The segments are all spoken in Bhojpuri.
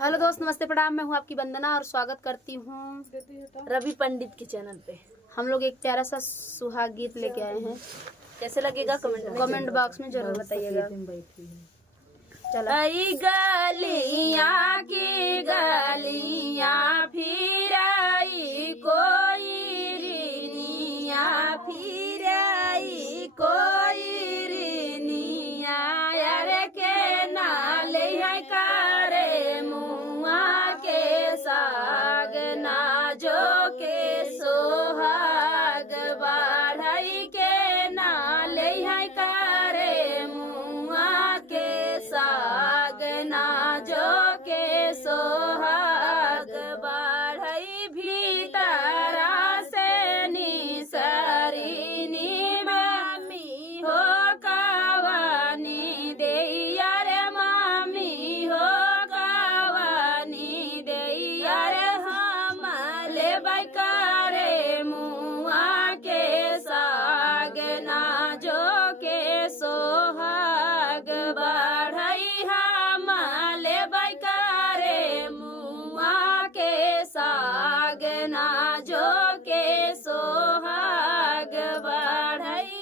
हेलो दोस्त, नमस्ते, प्रणाम। मैं हूँ आपकी वंदना और स्वागत करती हूँ रवि पंडित के चैनल पे। हम लोग एक प्यारा सा सुहाग गीत लेके आए हैं। कैसे लगेगा कमेंट बॉक्स में जरूर बताइएगा। चला गलियां की गलियां फिराई कोई रिनिया फिराई कोई रिनिया यार के नाले है करे मुआ के साग ना जो के सोहाग बाढ़ई के नाले है करे मुआ के साग ना जो के सोहाग बाढ़ई भीतरा से निसरी नी मामी हो कावानी दे यार मामी हो कावानी दे यार हम ले करे मुआ के साग ना जो के सोहाग बाढ़ई हम ले करे मुआ के साग ना जो के सोहाग बाढ़ई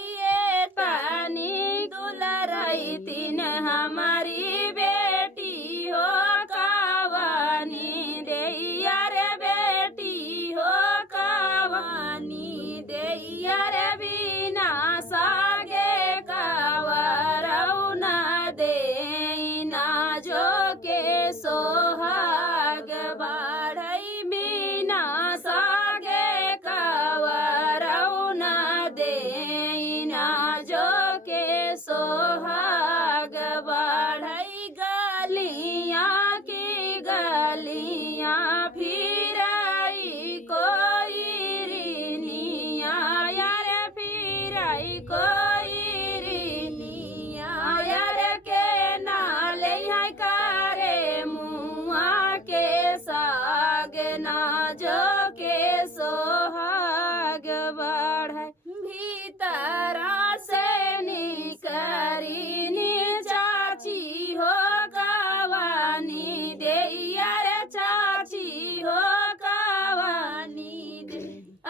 पानी दुलरई तीन हमारी बेटी हो कावानी दे यार बेटी हो कावानी दे यार बिना सागे कावरऊ ना दे ना जो के सोहाग बाढ़ई बिना सागे कावरऊ ना दे ना जो के सोहाग बाढ़ई गलियां की गलियां फिराई कोई रिनिया यार फिराई कोई रिनिया यार के नाले है करे मुआ के साग ना जो के सोहाग बाढ़ई भीतरा से निकरी नी चाची हो कावानी दे यार चाची हो कावानी दे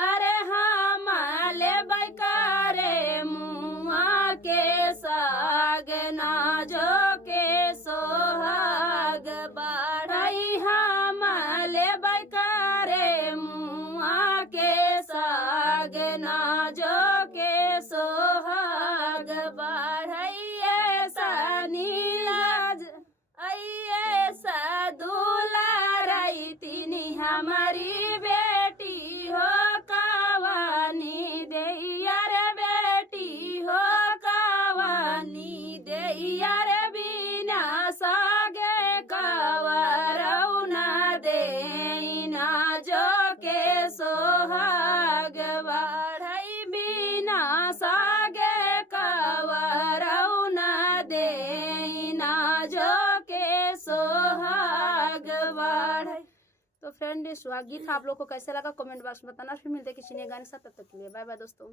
अरे हम ले करे मुआ के साग ना जो के सोहाग बाढ़ई हम ले करे मुआ के साग ना जो के सोहाग बाढ़ई ऐसा नीलाज ऐसा दुलाराई तीनी हमारी बेटी हो कावानी दे यार बेटी हो कावानी दे यार बिना सागे कावरऊ ना दे ना जो के सोहाग बाढ़ई बिना सागे कावरऊ ना दे ना जो के सोहाग बाढ़ई। तो फ्रेंड, सुहाग गीत आप लोग को कैसे लगा कमेंट बॉक्स में बताना। फिर मिलते किसी नए गाने के साथ, तब तक के लिए बाय बाय दोस्तों।